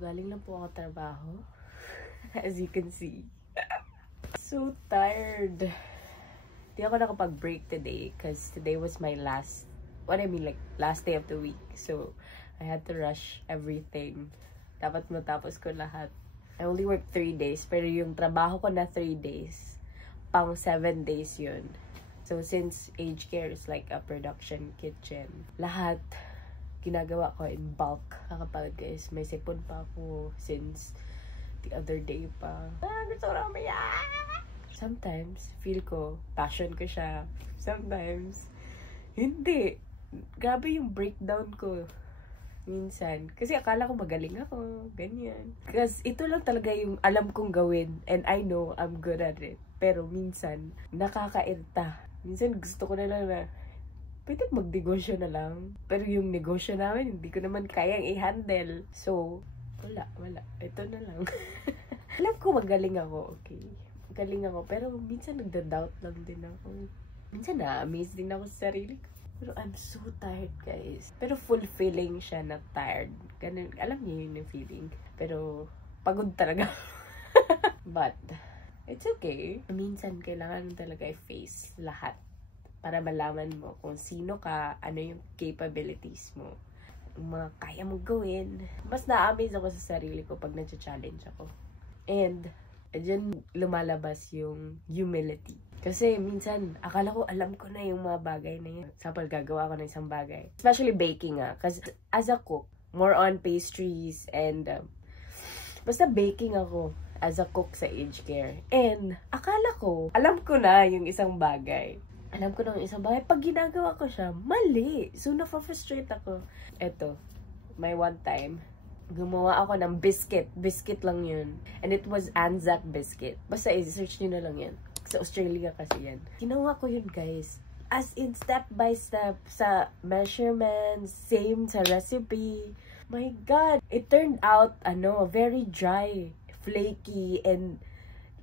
galing lang po ako trabaho. As you can see. So tired. Di ako nakapag-break today because today was my last day of the week. So, I had to rush everything. Dapat matapos ko lahat. I only worked 3 days, pero yung trabaho ko na 3 days, pang 7 days yun. So, since aged care is like a production kitchen, lahat ginagawa ko in bulk. Kakapagod guys, may sipon pa ako since the other day pa. Gusto ko na umiyak! Sometimes, feel ko, passion ko siya. Sometimes, hindi. Grabe yung breakdown ko. Minsan. Kasi akala ko magaling ako. Ganyan. Kasi ito lang talaga yung alam kong gawin. And I know I'm good at it. Pero minsan, nakakairita. Minsan gusto ko na lang na, pwede magnegosyo na lang. Pero yung negosyo namin, hindi ko naman kayang i-handle. So, wala. Ito na lang. Alam ko magaling ako, okay? Magaling ako. Pero minsan nagda-doubt lang din ako. Minsan na-amaze din ako sa sarili ko. Pero I'm so tired, guys. Pero fulfilling siya na tired. Ganun, alam niyo yun yung feeling. Pero pagod talaga. But, it's okay. Minsan kailangan talaga i-face lahat. Para malaman mo kung sino ka, ano yung capabilities mo. Yung mga kaya mong gawin. Mas na-amaze ako sa sarili ko pag nag-challenge ako. And, dyan lumalabas yung humility. Kasi minsan, akala ko alam ko na yung mga bagay na yun. Sample, gagawa ko ng isang bagay. Especially baking Kasi as a cook, more on pastries and basta baking ako as a cook sa aged care. And akala ko, alam ko na yung isang bagay. Alam ko na yung isang bagay. Pag ginagawa ko siya, mali. So, na-frustrate ako. Eto, may one time, gumawa ako ng biscuit. Biscuit lang yun. And it was Anzac biscuit. Basta i-search nyo na lang yan. Sa Australia kasi yan. Ginawa ko yun, guys. As in, step by step. Sa measurements, same sa recipe. My God! It turned out, very dry, flaky, and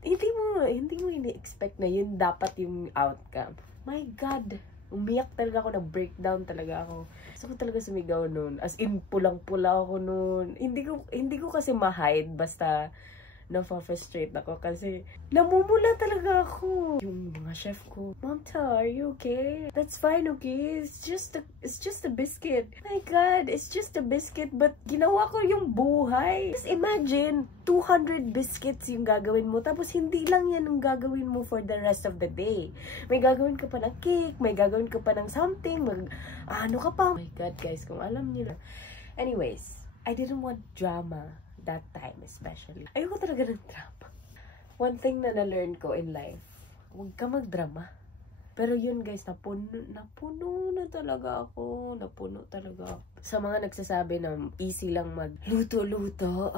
hindi mo ini-expect na yun dapat yung outcome. My God! Umiyak talaga ako, na-breakdown talaga ako. Gusto ko talaga sumigaw nun. As in, pulang-pula ako nun. Hindi ko kasi ma-hide, basta na-frustrate ako kasi namumula talaga ako. Yung mga chef ko, Momta, are you okay? That's fine, okay? It's just a biscuit. My God, it's just a biscuit, but ginawa ko yung buhay. Just imagine, 200 biscuits yung gagawin mo, tapos hindi lang yan ang gagawin mo for the rest of the day. May gagawin ka pa ng cake, may gagawin ka pa ng something, ano ka pa. Oh my God, guys, kung alam niyo na. Anyways, I didn't want drama that time especially. Ayoko talaga ng drama. One thing na na-learn ko in life, huwag ka magdrama. Pero yun guys, napuno na talaga ako. Napuno talaga ako. Sa mga nagsasabi na easy lang magluto-luto,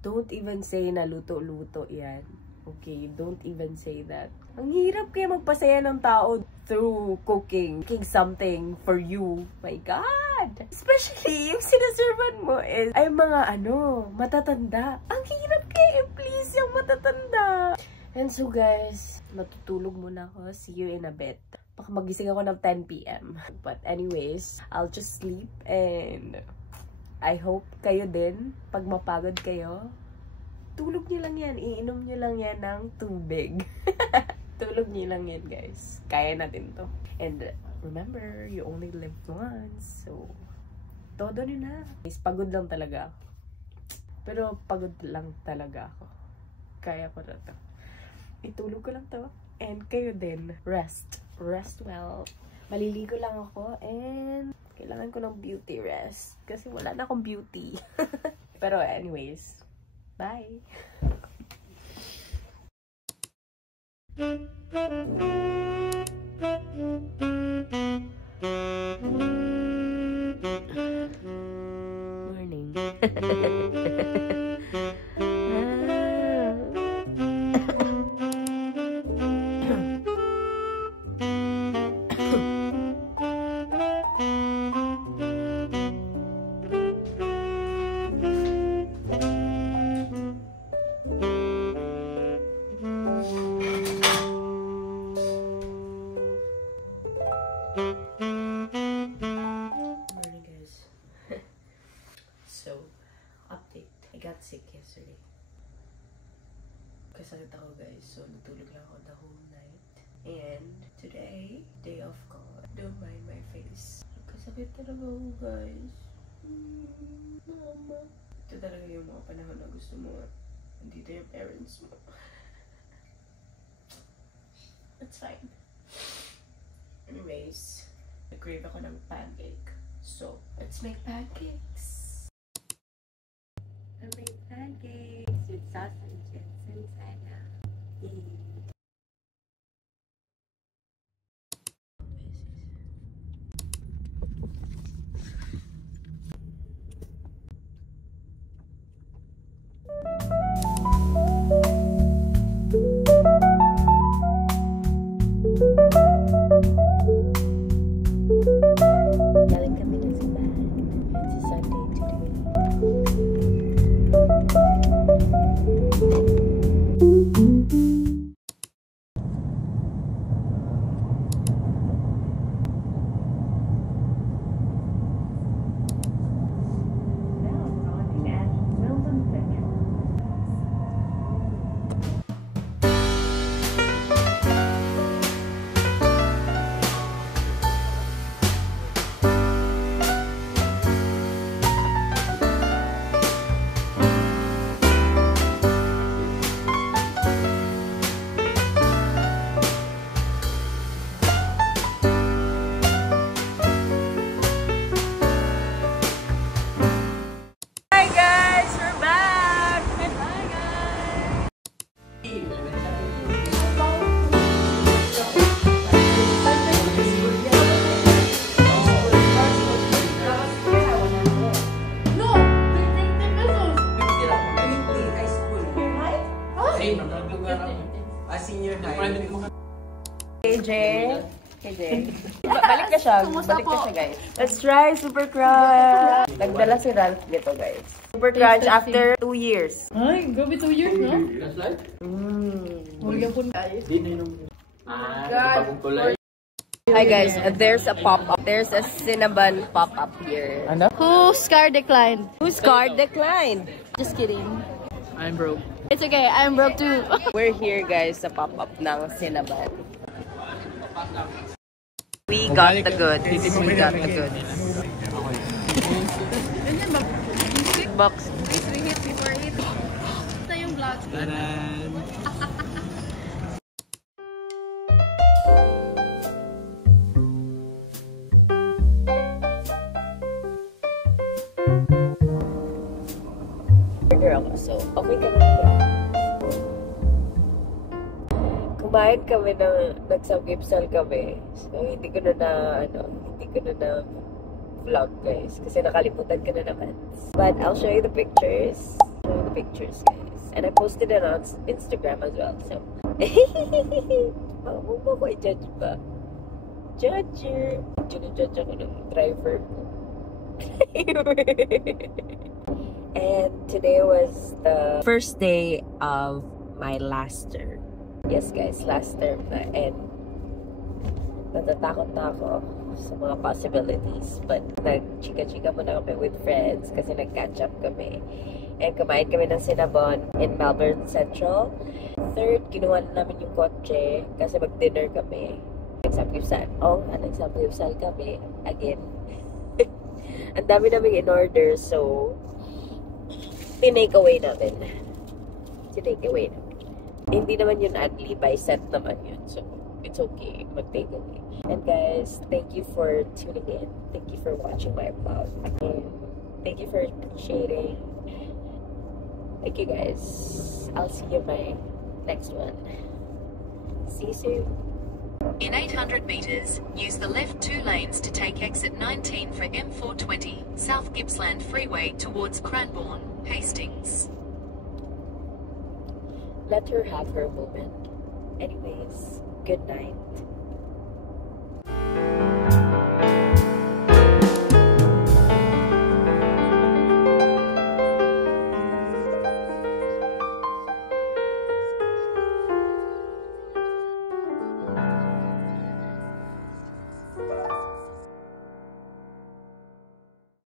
don't even say na luto-luto yan. Okay, don't even say that. Ang hirap kaya magpasaya ng tao through cooking something for you. My God! Especially, yung sinaservan mo is, ay mga matatanda. Ang hirap kaya i-please yung matatanda. And so guys, matutulog muna ako. See you in a bit. Baka magising ako ng 10 PM. But anyways, I'll just sleep and I hope kayo din, pag mapagod kayo, tulog nyo lang yan. Iinom nyo lang yan ng tubig. Tulog nyo lang yan, guys. Kaya natin to. And remember, you only live once. So, todo nyo na. Guys, pagod lang talaga ako. Pero pagod lang talaga ako. Kaya ko na to. Itulog ko lang to. And kayo din, rest. Rest well. Maliligo lang ako and kailangan ko ng beauty rest. Kasi wala na akong beauty. Pero anyways, bye! Morning. yesterday. Kasakit ako guys, so natulog lang ako the whole night. And today, day off ko. Don't mind my face. Kasakit talaga ako guys. Mama. Ito talaga yung mga panahon na gusto mo. Nandito yung parents mo. That's fine. Anyways, nag-crave ako ng pancake. So, let's make pancakes. I made pancakes with sausages inside now. Yay! KJ. Balik na siya. Balik na siya, guys. Let's try Super Crunch. Nagdala si Ralph dito, guys. Super Crunch after 2 years. Ay, grabe 2 years, no? Huligan po guys. Hi guys, there's a pop-up. There's a Cinnabon pop-up here. Whose car declined? Whose card declined? Just kidding. I'm broke. It's okay, I'm broke too. We're here guys sa pop-up ng Cinnabon. We got the goods. We got the goods. Box. We hit before it. Ito yung vlog. Order ako. So, okay ka na. Kumain kami ng nagsamgipsal kami. So, hindi ko na vlog guys. Kasi nakalimutan ka na naman. But I'll show you the pictures. Show you the pictures guys. And I posted it on Instagram as well. So, huwag mo ko i-judge ba? Judger. Judge ako ng driver ko. And today was the first day of my last term. Yes guys, last term na. And natatakot na ako sa mga possibilities. But nag-chika-chika muna kami with friends kasi nag-catch up kami. And kumain kami ng Cinnabon in Melbourne Central. Third, kinuha na namin yung kotse kasi mag-dinner kami. Nag-samgyeopsal. Nag-samgyeopsal kami. Again. Ang dami naming in-order, so tinake away namin. Tinake away namin. Hindi naman yun adli, by set naman yun. So, it's okay. Mag-take away. And guys, thank you for tuning in. Thank you for watching my vlog. And thank you for appreciating. Thank you guys. I'll see you in my next one. See you soon. In 800 meters, use the left 2 lanes to take exit 19 for M420, South Gippsland Freeway towards Cranbourne, Hastings. Let her have her moment. Anyways, good night.